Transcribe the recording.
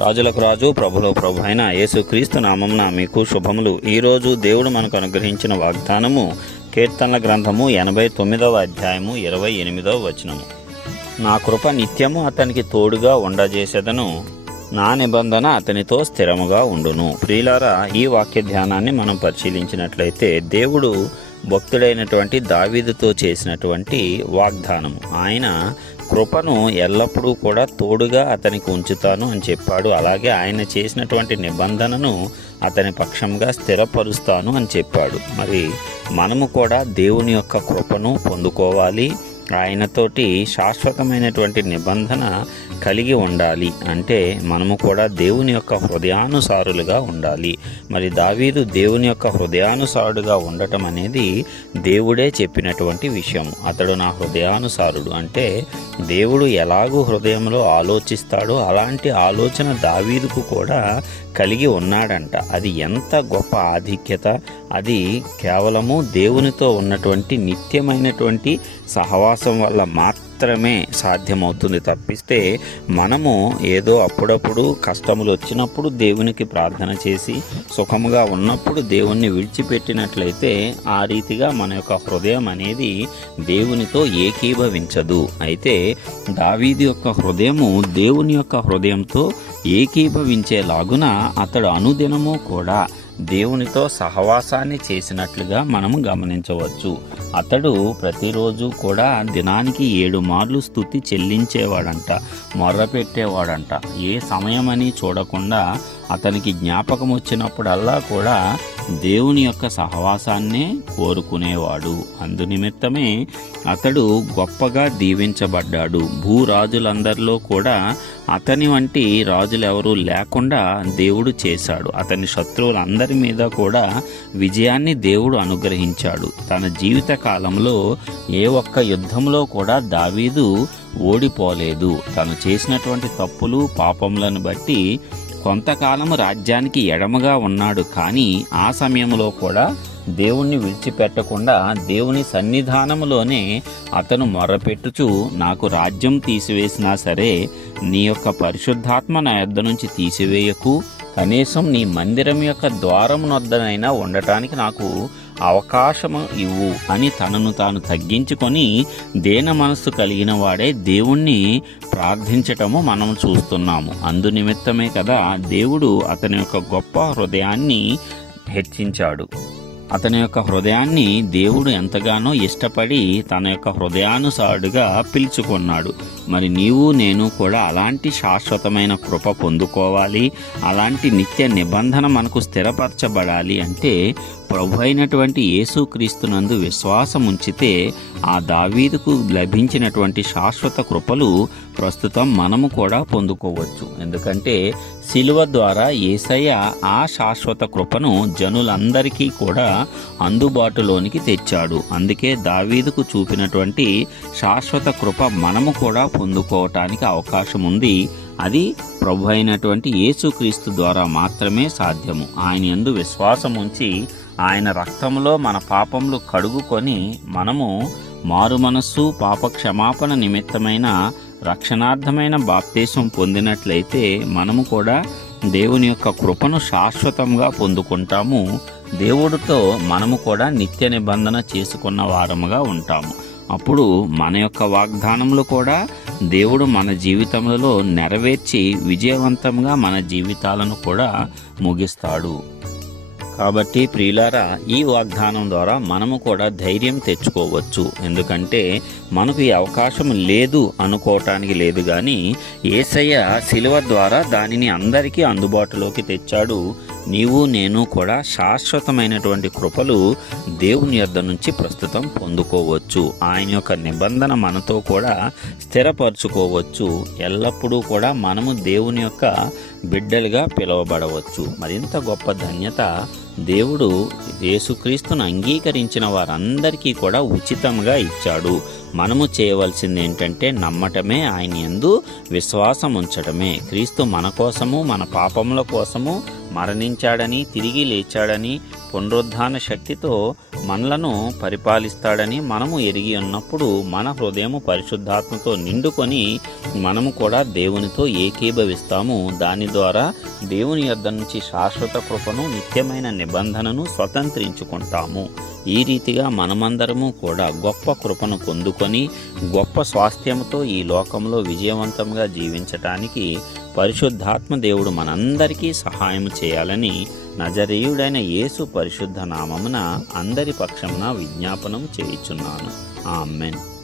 రాజులకు రాజు ప్రభులో ప్రభు అయిన యేసుక్రీస్తు నామమున మీకు శుభములు. ఈరోజు దేవుడు మనకు అనుగ్రహించిన వాగ్దానము కీర్తనల గ్రంథము 89వ అధ్యాయము 28వ వచనము. నా కృప నిత్యము అతనికి తోడుగా ఉండజేసేదను, నా నిబంధన అతనితో స్థిరముగా ఉండును. ప్రియులారా, ఈ వాక్య ధ్యానాన్ని మనం పరిశీలించినట్లయితే దేవుడు భక్తుడైనటువంటి దావీదుతో చేసినటువంటి వాగ్దానము, ఆయన కృపను ఎల్లప్పుడూ కూడా తోడుగా అతనికి ఉంచుతాను అని చెప్పాడు. అలాగే ఆయన చేసినటువంటి నిబంధనను అతని పక్షంగా స్థిరపరుస్తాను అని చెప్పాడు. మరి మనము కూడా దేవుని యొక్క కృపను పొందుకోవాలి, ఆయనతోటి శాశ్వతమైనటువంటి నిబంధన కలిగి ఉండాలి. అంటే మనము కూడా దేవుని యొక్క హృదయానుసారులుగా ఉండాలి. మరి దావీదు దేవుని యొక్క హృదయానుసారుడుగా ఉండటం అనేది దేవుడే చెప్పినటువంటి విషయం. అతడు నా హృదయానుసారుడు అంటే దేవుడు ఎలాగూ హృదయంలో ఆలోచిస్తాడో అలాంటి ఆలోచన దావీదుకు కూడా కలిగి ఉన్నాడంట. అది ఎంత గొప్ప ఆధిక్యత! అది కేవలము దేవునితో ఉన్నటువంటి నిత్యమైనటువంటి సహవాసం వల్ల మాత్రమే సాధ్యమవుతుంది తప్పిస్తే మనము ఏదో అప్పుడప్పుడు కష్టములు వచ్చినప్పుడు దేవునికి ప్రార్థన చేసి సుఖముగా ఉన్నప్పుడు దేవుణ్ణి విడిచిపెట్టినట్లయితే ఆ రీతిగా మన యొక్క హృదయం అనేది దేవునితో ఏకీభవించదు. అయితే దావీదు యొక్క హృదయము దేవుని యొక్క హృదయంతో ఏకీభవించేలాగున అతడు అనుదినము కూడా దేవునితో సహవాసాన్ని చేసినట్లుగా మనము గమనించవచ్చు. అతడు ప్రతిరోజు కూడా దినానికి 7 మార్లు స్తుతి చెల్లించేవాడంట, మొర్ర పెట్టేవాడంట. ఏ సమయమని చూడకుండా అతనికి జ్ఞాపకం వచ్చినప్పుడల్లా కూడా దేవుని యొక్క సహవాసాన్నే కోరుకునేవాడు. అందునిమిత్తమే అతడు గొప్పగా దీవించబడ్డాడు. భూరాజులందరిలో కూడా అతని వంటి రాజులెవరూ లేకుండా దేవుడు చేశాడు. అతని శత్రువులందరి మీద కూడా విజయాన్ని దేవుడు అనుగ్రహించాడు. తన జీవిత కాలంలో ఏ ఒక్క యుద్ధంలో కూడా దావీదు ఓడిపోలేదు. తను చేసినటువంటి తప్పులు పాపములను బట్టి కొంతకాలము రాజ్యానికి ఎడమగా ఉన్నాడు. కానీ ఆ సమయంలో కూడా దేవుణ్ణి విడిచిపెట్టకుండా దేవుని సన్నిధానములోనే అతను మొర్రపెట్టుచు, నాకు రాజ్యం తీసివేసినా సరే నీ యొక్క పరిశుద్ధాత్మ నా యొద్ద నుంచి తీసివేయకు, కనీసం నీ మందిరం యొక్క ద్వారమునొద్దనైనా ఉండటానికి నాకు అవకాశము ఇవ్వు అని తనను తాను తగ్గించుకొని దీన మనస్సు కలిగిన వాడే దేవుణ్ణి ప్రార్థించటము మనం చూస్తున్నాము. అందునిమిత్తమే కదా దేవుడు అతని యొక్క గొప్ప హృదయాన్ని హెచ్చించాడు. అతని యొక్క హృదయాన్ని దేవుడు ఎంతగానో ఇష్టపడి తన యొక్క హృదయానుసారుడుగా పిలుచుకున్నాడు. మరి నీవు నేను కూడా అలాంటి శాశ్వతమైన కృప పొందుకోవాలి, అలాంటి నిత్య నిబంధన మనకు స్థిరపరచబడాలి అంటే ప్రభు అయినటువంటి యేసుక్రీస్తునందు విశ్వాసం ఉంచితే ఆ దావీదుకు లభించినటువంటి శాశ్వత కృపలు ప్రస్తుతం మనము కూడా పొందుకోవచ్చు. ఎందుకంటే శిలువ ద్వారా యేసయ్య ఆ శాశ్వత కృపను జనులందరికీ కూడా అందుబాటులోనికి తెచ్చాడు. అందుకే దావీదుకు చూపినటువంటి శాశ్వత కృప మనము కూడా పొందుకోవటానికి అవకాశం ఉంది. అది ప్రభు అయినటువంటి యేసుక్రీస్తు ద్వారా మాత్రమే సాధ్యము. ఆయన యందు విశ్వాసం ఉంచి ఆయన రక్తంలో మన పాపములు కడుగుకొని మనము మారు మనస్సు పాప క్షమాపణ నిమిత్తమైన రక్షణార్థమైన బాప్తీసం పొందినట్లయితే మనము కూడా దేవుని యొక్క కృపను శాశ్వతంగా పొందుకుంటాము. దేవుడితో మనము కూడా నిత్య నిబంధన చేసుకున్న వారముగా ఉంటాము. అప్పుడు మన యొక్క వాగ్దానములు కూడా దేవుడు మన జీవితంలో నెరవేర్చి విజయవంతంగా మన జీవితాలను కూడా ముగిస్తాడు. కాబట్టి ప్రియులారా, ఈ వాగ్దానం ద్వారా మనము కూడా ధైర్యం తెచ్చుకోవచ్చు. ఎందుకంటే మనకు ఈ అవకాశం లేదు అనుకోవటానికి లేదు, కానీ యేసయ్య శిలువ ద్వారా దానిని అందరికీ అందుబాటులోకి తెచ్చాడు. నీవు నేను కూడా శాశ్వతమైనటువంటి కృపలు దేవుని యొద్ద నుంచి ప్రస్తుతం పొందుకోవచ్చు. ఆయన యొక్క నిబంధన మనతో కూడా స్థిరపరచుకోవచ్చు. ఎల్లప్పుడూ కూడా మనము దేవుని యొక్క బిడ్డలుగా పిలువబడవచ్చు. మరింత గొప్ప ధన్యత దేవుడు యేసుక్రీస్తును అంగీకరించిన వారందరికీ కూడా ఉచితంగా ఇచ్చాడు. మనము చేయవలసింది ఏంటంటే నమ్మటమే, ఆయన యందు విశ్వాసం ఉంచడమే. క్రీస్తు మన కోసము మన పాపముల కోసము మరణించాడని, తిరిగి లేచాడని, పునరుద్ధాన శక్తితో మనలను పరిపాలిస్తాడని మనము ఎరిగి ఉన్నప్పుడు మన హృదయము పరిశుద్ధాత్మతో నిండుకొని మనము కూడా దేవునితో ఏకీభవిస్తాము. దాని ద్వారా దేవుని యొద్ద నుంచి శాశ్వత కృపను, నిత్యమైన నిబంధనను స్వతంత్రించుకుంటాము. ఈ రీతిగా మనమందరము కూడా గొప్ప కృపను పొందుకొని గొప్ప స్వాస్థ్యముతో ఈ లోకంలో విజయవంతంగా జీవించటానికి పరిశుద్ధాత్మ దేవుడు మనందరికీ సహాయం చేయాలని నజరేయుడైన యేసు పరిశుద్ధ నామమున అందరి పక్షమున విజ్ఞాపనం చేయుచున్నాను. ఆమేన్.